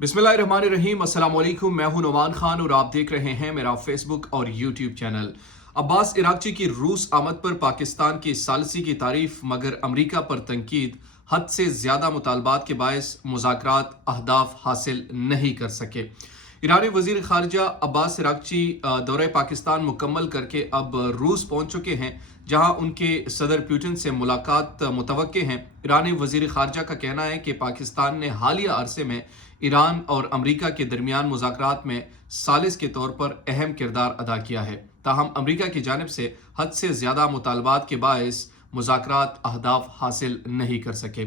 बिस्मिल्लाहिर्रहमानिर्रहीम, अस्सलाम वालेकुम। मैं हूं नोमान खान और आप देख रहे हैं मेरा फेसबुक और यूट्यूब चैनल। अब्बास इराक्ची की रूस आमद पर पाकिस्तान की सालसी की तारीफ मगर अमरीका पर तनकीद। हद से ज़्यादा मुतालबात के बायस मुज़ाकरात अहदाफ हासिल नहीं कर सके। ईरानी वज़ीर ख़ारिजा अब्बास इराक्ची दौरे पाकिस्तान मुकम्मल करके अब रूस पहुंच चुके हैं, जहां उनके सदर पुतिन से मुलाकात मुतवक्के हैं। ईरानी वज़ीर ख़ारिजा का कहना है कि पाकिस्तान ने हालिया अरसे में ईरान और अमरीका के दरमियान मुज़ाकरात में सालिस के तौर पर अहम किरदार अदा किया है। ताहम अमरीका की जानिब से हद से ज़्यादा मुतालबात के बायस मुज़ाकरात अहदाफ हासिल नहीं कर सके।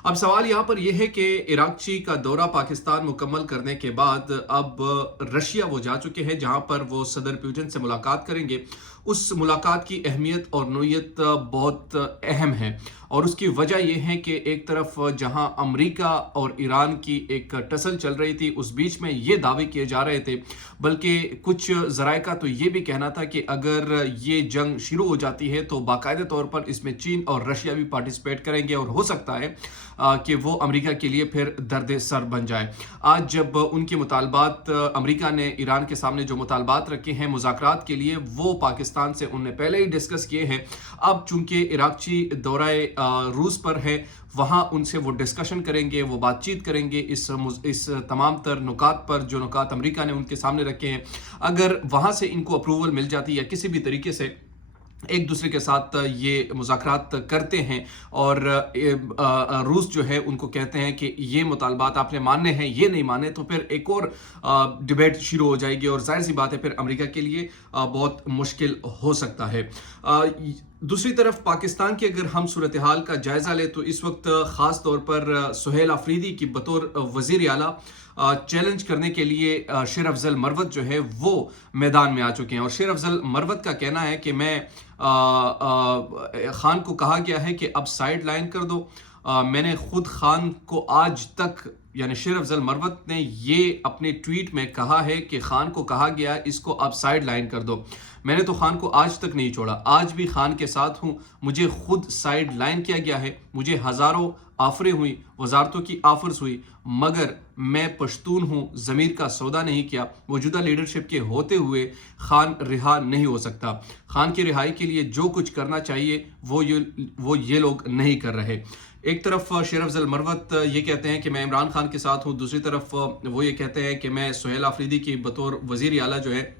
अब सवाल यहाँ पर यह है कि इराक्ची का दौरा पाकिस्तान मुकम्मल करने के बाद अब रशिया वो जा चुके हैं, जहाँ पर वो सदर पुतिन से मुलाकात करेंगे। उस मुलाकात की अहमियत और नोयत बहुत अहम है, और उसकी वजह यह है कि एक तरफ जहां अमेरिका और ईरान की एक टसल चल रही थी, उस बीच में ये दावे किए जा रहे थे, बल्कि कुछ ज़राए का तो ये भी कहना था कि अगर ये जंग शुरू हो जाती है तो बाकायदा तौर पर इसमें चीन और रशिया भी पार्टिसिपेट करेंगे, और हो सकता है कि वो अमेरिका के लिए फिर दर्द सर बन जाए। आज जब उनके मुतालबात अमेरिका ने ईरान के सामने जो मुतालबात रखे हैं मुज़ाकरात के लिए, वो पाकिस्तान से उन्होंने पहले ही डिस्कस किए हैं। अब चूंकि इराक्ची दौराए रूस पर है, वहाँ उनसे वो डिस्कशन करेंगे, वो बातचीत करेंगे इस तमाम तर नुकात पर जो नुकात अमेरिका ने उनके सामने रखे हैं। अगर वहाँ से इनको अप्रूवल मिल जाती है या किसी भी तरीके से एक दूसरे के साथ ये मुज़ाकरात करते हैं और रूस जो है उनको कहते हैं कि ये मुतालबात आपने मानने हैं, ये नहीं माने, तो फिर एक और डिबेट शुरू हो जाएगी, और जाहिर सी बात है फिर अमेरिका के लिए बहुत मुश्किल हो सकता है। दूसरी तरफ पाकिस्तान की अगर हम सूरत हाल का जायज़ा लें तो इस वक्त ख़ास तौर पर सुहेल आफरीदी की बतौर वज़ीर आला चैलेंज करने के लिए शेर अफजल मरवत जो है वो मैदान में आ चुके हैं। और शेर अफजल मरवत का कहना है कि मैं खान को कहा गया है कि अब साइड लाइन कर दो। मैंने खुद खान को आज तक, यानी शेर अफजल मरवत ने ये अपने ट्वीट में कहा है कि खान को कहा गया इसको अब साइड लाइन कर दो। मैंने तो खान को आज तक नहीं छोड़ा, आज भी खान के साथ हूँ। मुझे खुद साइड लाइन किया गया है, मुझे हज़ारों आफरें हुई, वजारतों की आफर्स हुई, मगर मैं पश्तून हूँ, ज़मीर का सौदा नहीं किया। मौजूदा लीडरशिप के होते हुए खान रिहा नहीं हो सकता। खान की रिहाई के लिए जो कुछ करना चाहिए वो ये लोग नहीं कर रहे। एक तरफ शेर अफजल मरवत ये कहते हैं कि मैं इमरान खान के साथ हूँ, दूसरी तरफ वो ये कहते हैं कि मैं सुहेल आफरीदी की बतौर वज़ीर आला जो है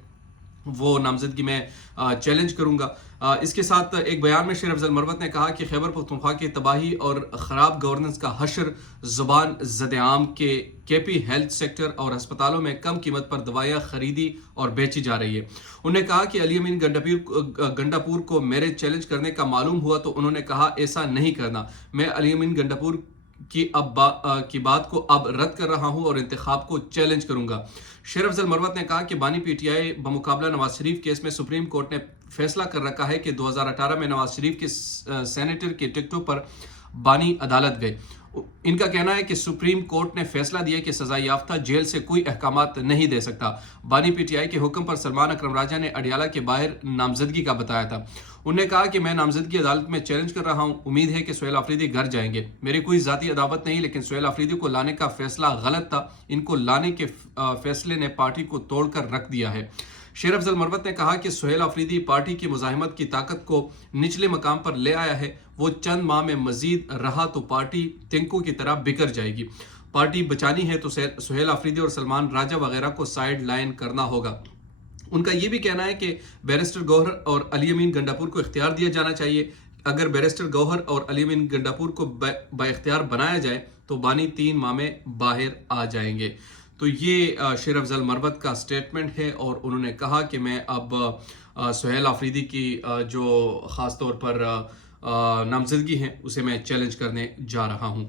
वो नामजदगी में चैलेंज करूंगा। इसके साथ एक बयान में शेर अफजल मरवत ने कहा कि खैबर पख्तूनख्वा की तबाही और ख़राब गवर्नेंस का हशर ज़ुबान ज़द-ए-आम के केपी हेल्थ सेक्टर और अस्पतालों में कम कीमत पर दवाइयाँ खरीदी और बेची जा रही है। उन्होंने कहा कि अली अमीन गंडापुर को मैरिज चैलेंज करने का मालूम हुआ तो उन्होंने कहा ऐसा नहीं करना। मैं अली अमीन गंडापुर की बात को अब रद्द कर रहा हूं और इंतखाब को चैलेंज करूंगा। शेर अफजल मरवत ने कहा कि बानी पीटीआई बमुकाबला नवाज शरीफ केस में सुप्रीम कोर्ट ने फैसला कर रखा है कि 2018 में नवाज शरीफ के सेनेटर के टिकटों पर बानी अदालत गए। इनका कहना है कि सुप्रीम कोर्ट ने फैसला दिया कि सजा याफ्ता जेल से कोई अहकामात नहीं दे सकता। बानी पीटीआई के हुक्म पर सलमान अकरम राजा ने अडियाला के बाहर नामजदगी का बताया था। उन्होंने कहा कि मैं नामजदगी अदालत में चैलेंज कर रहा हूं। उम्मीद है कि सुहेल आफरीदी घर जाएंगे। मेरी कोई जाती अदावत नहीं, लेकिन सुहेल आफरीदी को लाने का फैसला गलत था। इनको लाने के फैसले ने पार्टी को तोड़कर रख दिया है। शेर अफजल मरवत ने कहा कि सुहेल आफरीदी पार्टी की मुजाहिमत की ताकत को निचले मकाम पर ले आया है। वो चंद माह में मजीद रहा तो पार्टी तिनकों की तरह बिखर जाएगी। पार्टी बचानी है तो सुहेल आफरीदी और सलमान राजा वगैरह को साइड लाइन करना होगा। उनका ये भी कहना है कि बैरिस्टर गौहर और अली अमीन गंडापुर को इख्तियार दिया जाना चाहिए। अगर बैरिस्टर गौहर और अली अमीन गंडापुर को बाइख्तियार बनाया जाए तो बानी 3 माह में बाहर आ जाएंगे। तो ये शेर अफजल मरवत का स्टेटमेंट है, और उन्होंने कहा कि मैं अब सुहेल आफरीदी की जो ख़ास तौर पर नामजदगी है उसे मैं चैलेंज करने जा रहा हूँ।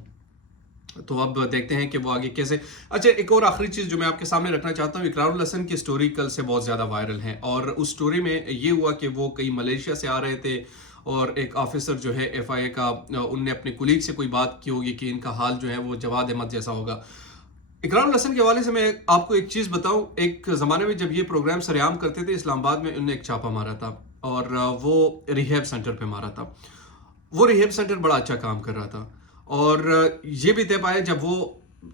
तो अब देखते हैं कि वो आगे कैसे। अच्छा, एक और आखिरी चीज़ जो मैं आपके सामने रखना चाहता हूँ, इकरारुल हसन की स्टोरी कल से बहुत ज़्यादा वायरल है, और उस स्टोरी में ये हुआ कि वो कहीं मलेशिया से आ रहे थे और एक ऑफिसर जो है FIA का, उनने अपने कुलीग से कोई बात की होगी कि इनका हाल जो है वो जवाद अहमद जैसा होगा। इकरारुल हसन के हवाले से मैं आपको एक चीज़ बताऊं, एक ज़माने में जब ये प्रोग्राम सरेआम करते थे इस्लामाबाद में, उन्होंने एक छापा मारा था और वो रिहैब सेंटर पे मारा था। वो रिहैब सेंटर बड़ा अच्छा काम कर रहा था, और ये भी तय पाया जब वो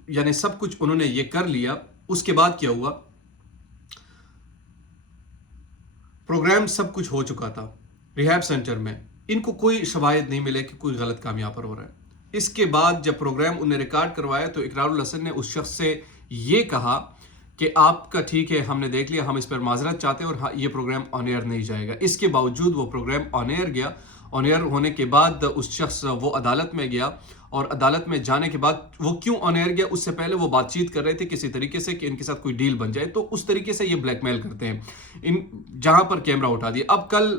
یعنی سب کچھ انہوں نے یہ کر لیا. اس کے بعد کیا ہوا, پروگرام سب کچھ ہو چکا تھا ریہیب سینٹر میں, ان کو کوئی شواہد نہیں ملے کہ کوئی غلط کام یہاں پر ہو رہا ہے. اس کے بعد جب پروگرام انہیں ریکارڈ کروایا تو اقرار الحسن نے اس شخص سے یہ کہا کہ آپ کا ٹھیک ہے, ہم نے دیکھ لیا, ہم اس پر معذرت چاہتے ہیں اور یہ پروگرام آن ایئر نہیں جائے گا. اس کے باوجود وہ پروگرام آن ایئر گیا. آن ایئر ہونے کے بعد اس شخص وہ عدالت میں گیا, اور عدالت میں جانے کے بعد وہ کیوں آن ایئر گیا, اس سے پہلے وہ بات چیت کر رہے تھے کسی طریقے سے کہ ان کے ساتھ کوئی ڈیل بن جائے, تو اس طریقے سے یہ بلیک میل کرتے ہیں جہاں پر کیمرہ اٹھا دیا. اب کل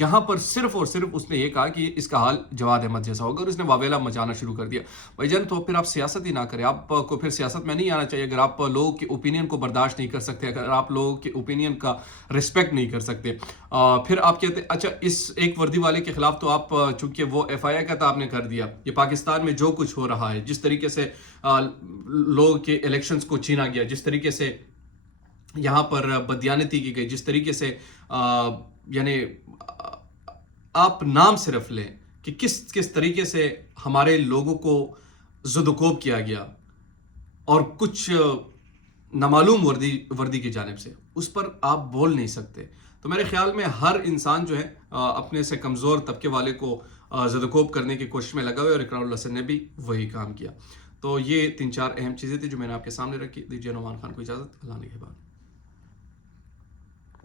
یہاں پر صرف اور صرف اس نے یہ کہا کہ اس کا حال جواد احمد جیسا ہوگا, اور اس نے واویلا مچانا شروع کر دیا. بھائی جان, تو پھر آپ سیاست ہی نہ کریں, آپ کو پھر سیاست میں نہیں آنا چاہیے. اگر آپ لوگوں کے اوپینین کو برداشت نہیں کر سکتے, اگر آپ لوگوں کے اوپینین کا رسپیکٹ نہیں کر سکتے, پھر آپ کہتے اچھا اس ایک وردی والے کے خلاف تو آپ چونکہ وہ ایف آئی آئی کا تھا آپ نے کر دیا. یہ پاکستان میں جو کچھ ہو رہا ہے, جس طریقے سے لوگ کے الیکشنز کو چھینا گیا, جس طریقے سے یہاں پر بدیانتی کی گئی, جس طریقے سے یعنی آپ نام صرف لیں کہ کس طریقے سے ہمارے لوگوں کو زد و کوب کیا گیا اور کچھ نامعلوم وردی کی جانب سے, اس پر آپ بول نہیں سکتے. تو میرے خیال میں ہر انسان جو ہے اپنے سے کمزور طبقے والے کو زد و کوب کرنے کی کوشش میں لگا ہوئے, اور اقرار الحسن نے بھی وہی کام کیا. تو یہ 3-4 اہم چیزیں تھیں جو میں نے آپ کے سامنے رکھی. دیجیے نعمان خان کو اجازت. اللہ نگہبان.